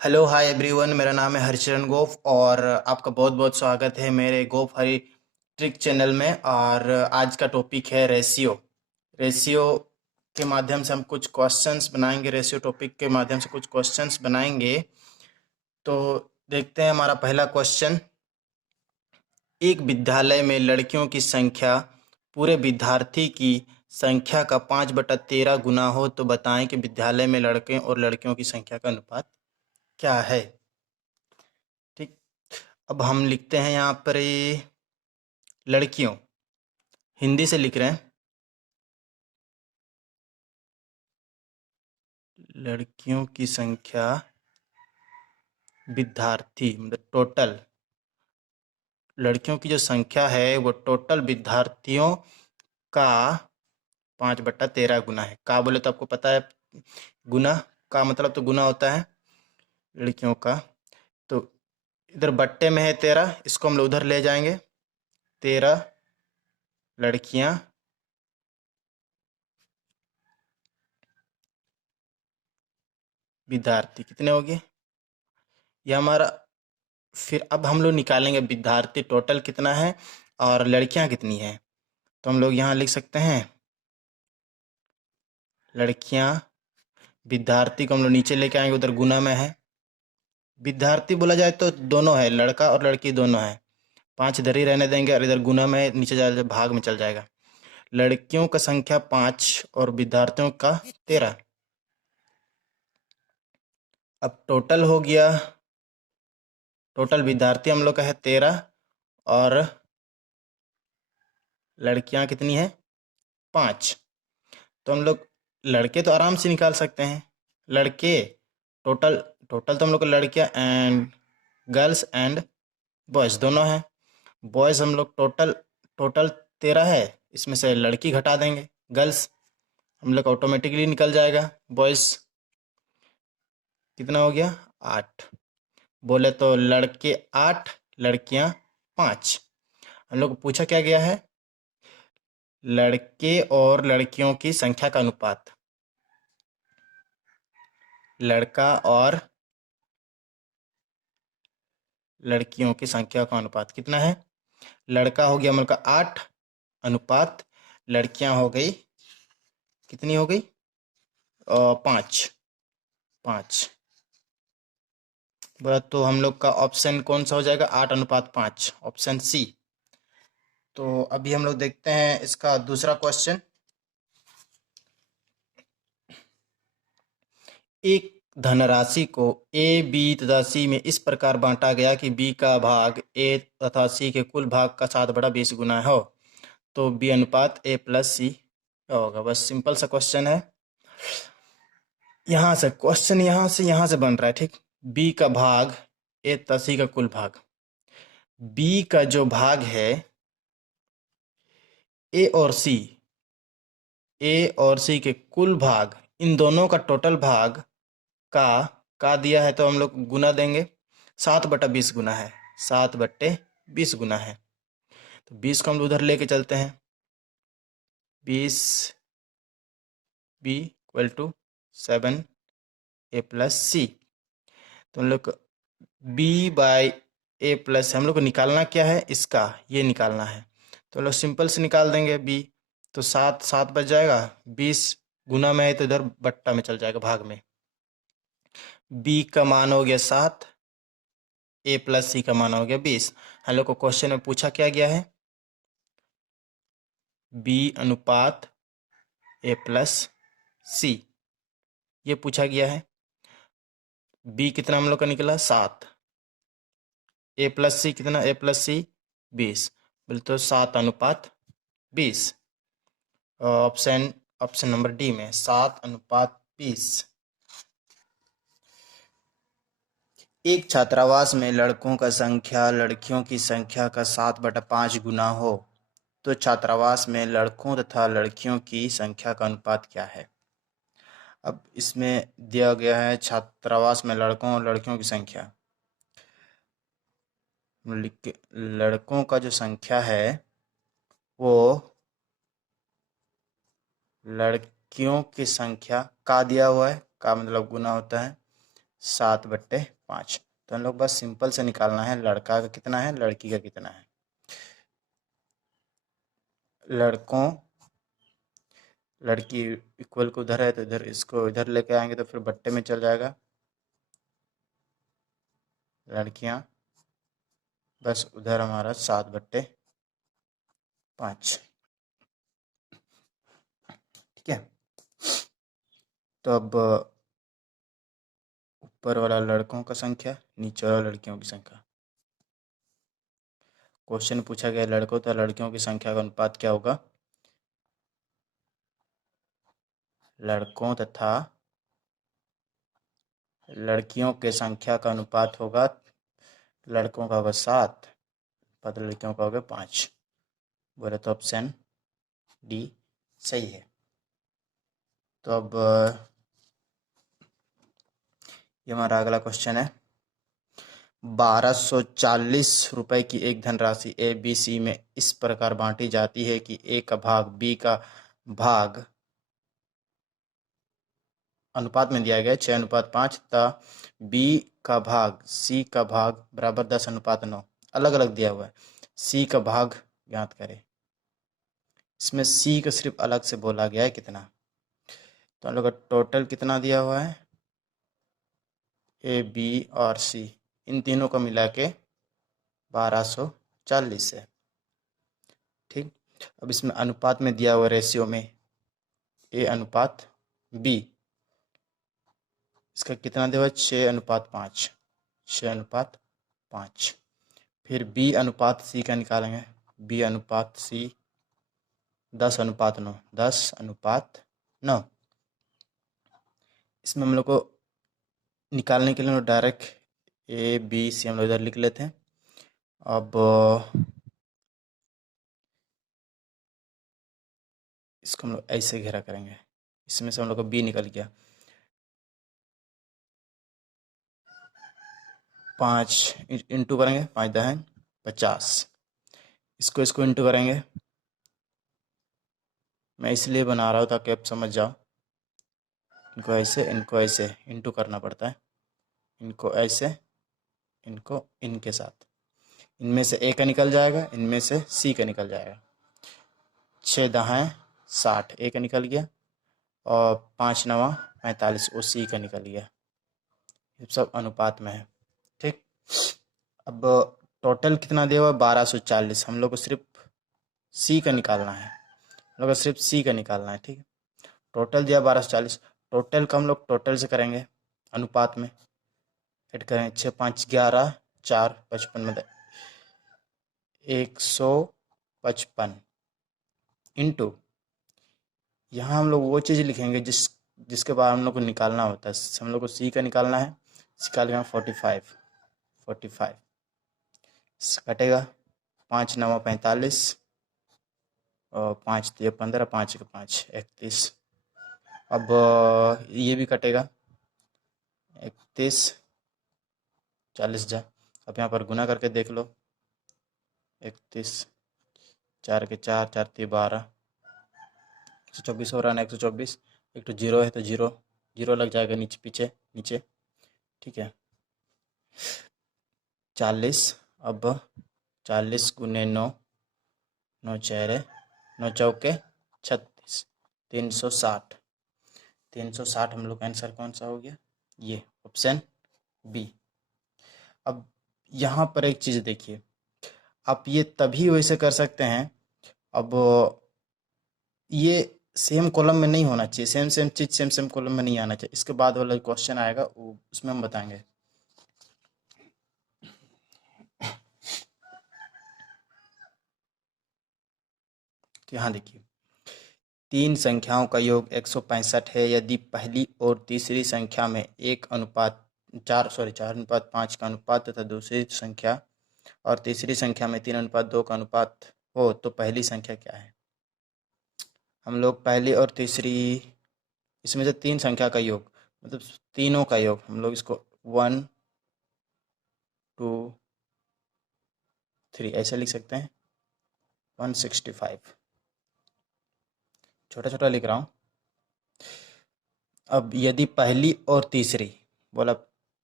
Hello hi everyone, मेरा नाम है हरिचरण गोफ और आपका बहुत बहुत स्वागत है मेरे गोफ हरी ट्रिक चैनल में। और आज का टॉपिक है रेशियो। रेशियो के माध्यम से हम कुछ क्वेश्चंस बनाएंगे। रेशियो टॉपिक के माध्यम से कुछ क्वेश्चंस बनाएंगे। तो देखते हैं हमारा पहला क्वेश्चन। एक विद्यालय में लड़कियों की संख्या पूरे विद्यार्थी की संख्या का 5/13 गुना हो तो बताएं कि विद्यालय में लड़के और लड़कियों की संख्या का अनुपात क्या है। ठीक। अब हम लिखते हैं यहाँ पर ये लड़कियों, हिंदी से लिख रहे हैं। लड़कियों की संख्या विद्यार्थी मतलब टोटल, लड़कियों की जो संख्या है वो टोटल विद्यार्थियों का 5/13 गुना है। का बोले तो आपको पता है, गुना का मतलब तो गुना होता है लड़कियों का। तो इधर बट्टे में है 13, इसको हम लोग उधर ले जाएंगे। 13 लड़कियां विद्यार्थी कितने हो गए, ये हमारा। फिर अब हम लोग निकालेंगे विद्यार्थी टोटल कितना है और लड़कियां कितनी है। तो हम लोग यहाँ लिख सकते हैं लड़कियां, विद्यार्थी को हम लोग नीचे लेके आएंगे, उधर गुना में है। विद्यार्थी बोला जाए तो दोनों है, लड़का और लड़की दोनों है। 5 इधर ही रहने देंगे और इधर गुना में है, नीचे जा भाग में चल जाएगा। लड़कियों का संख्या 5 और विद्यार्थियों का 13। अब टोटल हो गया, टोटल विद्यार्थी हम लोग का है 13 और लड़कियां कितनी है 5। तो हम लोग लड़के तो आराम से निकाल सकते हैं। लड़के टोटल, टोटल तो हम लोग का लड़कियां एंड गर्ल्स एंड बॉयज़ दोनों हैं। बॉयज़ हम लोग टोटल, टोटल 13 है, इसमें से लड़की घटा देंगे गर्ल्स, हम लोग ऑटोमेटिकली निकल जाएगा। बॉयज़ कितना हो गया 8। बोले तो लड़के 8, लड़कियां 5। हम लोग को पूछा क्या गया है, लड़के और लड़कियों की संख्या का अनुपात। लड़का और लड़कियों की संख्या का अनुपात कितना है। लड़का हो गया हम लोग का 8 अनुपात लड़कियां हो गई, कितनी हो गई 5। 5 बोला तो हम लोग का ऑप्शन कौन सा हो जाएगा, 8/5, ऑप्शन सी। तो अभी हम लोग देखते हैं इसका दूसरा क्वेश्चन। एक धनराशि को ए बी तथा सी में इस प्रकार बांटा गया कि बी का भाग ए तथा सी के कुल भाग का 7/20 गुना हो तो बी अनुपात ए प्लस सी क्या होगा। बस सिंपल सा क्वेश्चन है। यहाँ से क्वेश्चन यहाँ से बन रहा है। ठीक। बी का भाग ए तथा सी का कुल भाग। बी का जो भाग है ए और सी, ए और सी के कुल भाग, इन दोनों का टोटल भाग का दिया है तो हम लोग गुना देंगे। 7/20 गुना है, 7/20 गुना है। तो 20 को हम उधर लेके चलते हैं। 20 B equal to 7 A plus C. तो हम लोग बी बाई ए प्लस, हम लोग को निकालना क्या है, इसका ये निकालना है। तो हम लोग सिंपल से निकाल देंगे बी। तो 7 7 बच जाएगा, 20 गुना में है तो इधर बट्टा में चल जाएगा भाग में। बी का मान हो गया 7, ए प्लस सी का मान हो गया 20। हम लोग को क्वेश्चन में पूछा क्या गया है, बी अनुपात ए प्लस सी, ये पूछा गया है। बी कितना हम लोग का निकला 7, ए प्लस सी कितना, ए प्लस सी 20, बोले तो 7/20। ऑप्शन ऑप्शन नंबर डी में 7/20। एक छात्रावास में लड़कों का संख्या लड़कियों की संख्या का 7/5 गुना हो तो छात्रावास में लड़कों तथा लड़कियों की संख्या का अनुपात क्या है। अब इसमें दिया गया है छात्रावास में लड़कों और लड़कियों की संख्या। लड़कों का जो संख्या है वो लड़कियों की संख्या का दिया हुआ है, का मतलब गुना होता है 7/5। तो हम लोग बस सिंपल से निकालना है लड़का का कितना है, लड़की का कितना है। लड़कों लड़की इक्वल को उधर है तो इधर इसको इधर लेके आएंगे तो फिर बट्टे में चल जाएगा। लड़कियां बस उधर हमारा 7/5। ठीक है। तो अब ऊपर वाला लड़कों का संख्या, नीचे वाला लड़कियों की संख्या। क्वेश्चन पूछा गया लड़कों तथा लड़कियों की संख्या का अनुपात क्या होगा। लड़कों तथा लड़कियों के संख्या का अनुपात होगा, लड़कों का होगा 7, पद लड़कियों का होगा 5। बोले तो ऑप्शन डी सही है। तो अब ये हमारा अगला क्वेश्चन है। 1240 रुपए की एक धनराशि ए बी सी में इस प्रकार बांटी जाती है कि ए का भाग बी का भाग अनुपात में दिया गया 6:5 तथा बी का भाग सी का भाग बराबर 10:9 अलग अलग दिया हुआ है। सी का भाग ज्ञात करें। इसमें सी का सिर्फ अलग से बोला गया है कितना। तो हम लोग का टोटल कितना दिया हुआ है, ए बी और सी इन तीनों को मिला के 1240 है। ठीक। अब इसमें अनुपात में दिया हुआ रेशियो में ए अनुपात बी, इसका कितना दिया हुआ है 6:5, 6:5। फिर बी अनुपात सी का निकालेंगे, बी अनुपात सी 10:9, 10:9। इसमें हम लोग को निकालने के लिए डायरेक्ट ए बी सी हम लोग इधर लिख लेते हैं। अब इसको हम लोग ऐसे घेरा करेंगे, इसमें से हम लोग को बी निकल गया 5 इंटू करेंगे, 5×10=50। इसको इंटू करेंगे, मैं इसलिए बना रहा हूँ ताकि आप समझ जाओ। इनको ऐसे इंटू करना पड़ता है, इनको ऐसे, इनको इनके साथ। इनमें से ए का निकल जाएगा, इनमें से सी का निकल जाएगा। 6×10=60 ए का निकल गया और 5×9=45 वो सी का निकल गया। ये सब अनुपात में है। ठीक। अब टोटल कितना दिया हुआ है 1240, हम लोग को सिर्फ सी का निकालना है, हम लोग को सिर्फ सी का निकालना है। ठीक है। टोटल दिया 1240, टोटल का हम लोग टोटल से करेंगे अनुपात में ऐड करेंगे। 6×5=11, 4×55 मतलब 155 इंटू यहाँ हम लोग वो चीज़ लिखेंगे जिसके बाद हम लोग को निकालना होता है। हम लोग को सी का निकालना है, सी का लिखा 45 कटेगा 5×9=45 और 5×3=15, 5×5=31। अब ये भी कटेगा 31, 40 जा। अब यहाँ पर गुना करके देख लो, 31, 4×4, 4×3=12, 124 हो रहा है ना, 124। एक तो जीरो है तो जीरो जीरो लग जाएगा नीचे पीछे नीचे। ठीक है। 40, अब 40×9, 9×4=36, 360। 360 हम लोग का आंसर कौन सा हो गया, ये ऑप्शन बी। अब यहाँ पर एक चीज़ देखिए, आप ये तभी वैसे कर सकते हैं। अब ये सेम कॉलम में नहीं होना चाहिए, सेम चीज़ सेम कॉलम में नहीं आना चाहिए। इसके बाद वाला क्वेश्चन आएगा उसमें हम बताएंगे। तो यहाँ देखिए, 3 संख्याओं का योग 165 है यदि पहली और तीसरी संख्या में 4:5 का अनुपात तथा दूसरी संख्या और तीसरी संख्या में 3:2 का अनुपात हो तो पहली संख्या क्या है। हम लोग पहली और तीसरी, इसमें से 3 संख्या का योग मतलब तीनों का योग, हम लोग इसको 1 2 3 ऐसे लिख सकते हैं, 165। छोटा छोटा लिख रहा हूँ। अब यदि पहली और तीसरी बोला,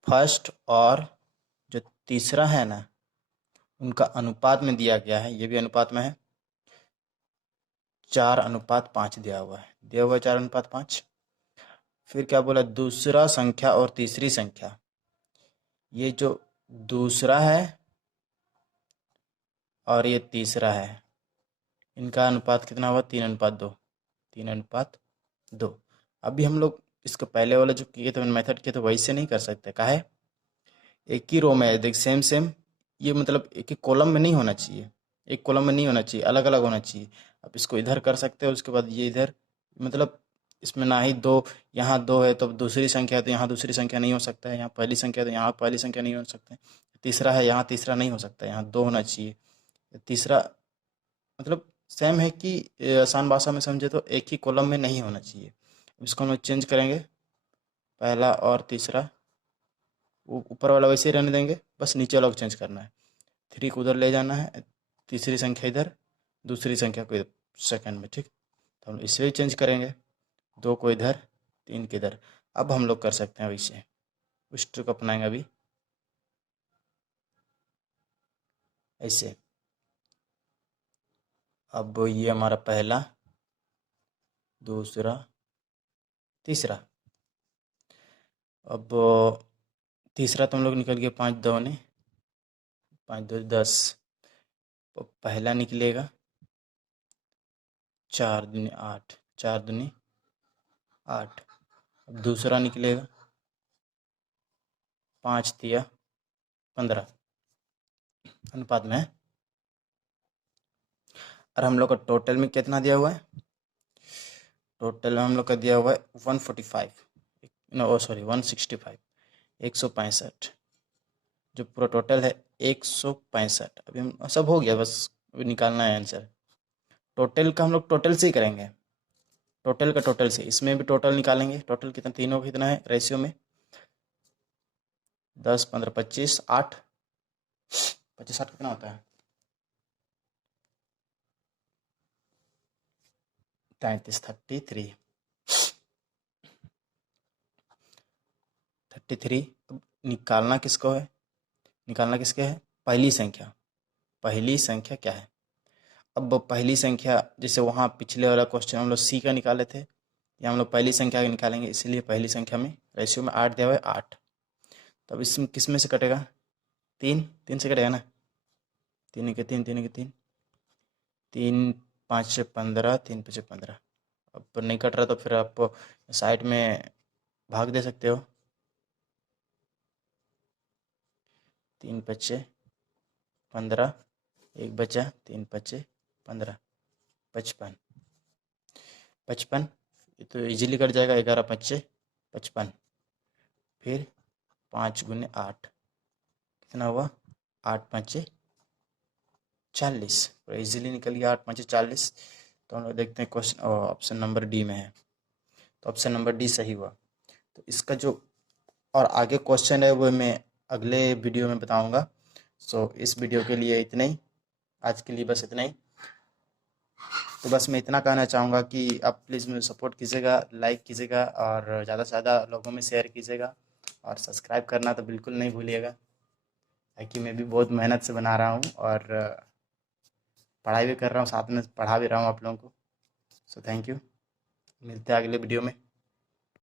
फर्स्ट और जो तीसरा है ना, उनका अनुपात में दिया गया है, ये भी अनुपात में है, 4:5 दिया हुआ है 4:5। फिर क्या बोला, दूसरा संख्या और तीसरी संख्या, ये जो दूसरा है और ये तीसरा है, इनका अनुपात कितना हुआ, 3:2, 3:2। अभी हम लोग इसको पहले वाला जो किए थे मेथड किए थे वैसे नहीं कर सकते, काहे, एक ही रो में है, देख सेम सेम, ये मतलब एक ही कॉलम में नहीं होना चाहिए, एक कॉलम में नहीं होना चाहिए, अलग अलग होना चाहिए। अब इसको इधर कर सकते हो, उसके बाद ये इधर, मतलब इसमें ना ही दो, यहाँ दो है तो दूसरी संख्या है तो यहाँ दूसरी संख्या नहीं हो सकता है, यहाँ पहली संख्या है तो यहाँ पहली संख्या नहीं हो सकता है, तीसरा है यहाँ तीसरा नहीं हो सकता, यहाँ दो होना चाहिए, तीसरा, मतलब सेम है कि आसान भाषा में समझे तो एक ही कॉलम में नहीं होना चाहिए। इसको हम लोग चेंज करेंगे, पहला और तीसरा, ऊपर वाला वैसे ही रहने देंगे, बस नीचे वाला को चेंज करना है, 3 को उधर ले जाना है, तीसरी संख्या इधर, दूसरी संख्या को सेकंड में, ठीक। तो हम इसे ही चेंज करेंगे, 2 को इधर, 3 के इधर। अब हम लोग कर सकते हैं वैसे, उस ट्रिक अपनाएंगे अभी ऐसे। अब ये हमारा पहला, दूसरा, तीसरा। अब तीसरा तो हम लोग निकल गया 5 दूनी 5 2 10, तो पहला निकलेगा 4 दूनी 8, 4 दूनी 8। अब दूसरा निकलेगा 5 तिया 15 अनुपात में है। और हम लोग का टोटल में कितना दिया हुआ है, टोटल में हम लोग का दिया हुआ है 145, नो सॉरी 165, 165, जो पूरा टोटल है 165। अभी हम सब हो गया, बस अभी निकालना है आंसर। टोटल का हम लोग टोटल से ही करेंगे, टोटल का टोटल से, इसमें भी टोटल निकालेंगे, टोटल कितना, तीनों का कितना है रेशियो में, 10 15 25 8, 25 8 कितना होता है, 33 33। अब निकालना किसको है, निकालना किसके है, पहली संख्या, पहली संख्या क्या है। अब पहली संख्या जैसे वहाँ पिछले वाला क्वेश्चन हम लोग सी का निकाले थे, या हम लोग पहली संख्या निकालेंगे, इसलिए पहली संख्या में रेशियो में 8 दिया हुआ है 8। तो अब इसमें किस में से कटेगा, 3 से कटेगा ना, 3 के 3, 3 के 3, 3 5 15, 3 5 15। अब नहीं कट रहा तो फिर आप साइड में भाग दे सकते हो, 3 5 15, एक बचा, 3 5 15, 55, 55, तो इजीली कट जाएगा, 11 5 55, फिर 5 गुने 8 कितना हुआ, 8 5 40, और इजीली निकल गया 8 5 40। तो हम लोग देखते हैं क्वेश्चन, ऑप्शन नंबर डी में है, तो ऑप्शन नंबर डी सही हुआ। तो इसका जो और आगे क्वेश्चन है वो मैं अगले वीडियो में बताऊंगा। सो इस वीडियो के लिए इतना ही, आज के लिए बस इतना ही। तो बस मैं इतना कहना चाहूँगा कि आप प्लीज़ मुझे सपोर्ट कीजिएगा, लाइक कीजिएगा और ज़्यादा से ज़्यादा लोगों में शेयर कीजिएगा, और सब्सक्राइब करना तो बिल्कुल नहीं भूलिएगा, ताकि मैं भी बहुत मेहनत से बना रहा हूँ और पढ़ाई भी कर रहा हूँ, साथ में पढ़ा भी रहा हूँ आप लोगों को। सो थैंक यू, मिलते हैं अगले वीडियो में।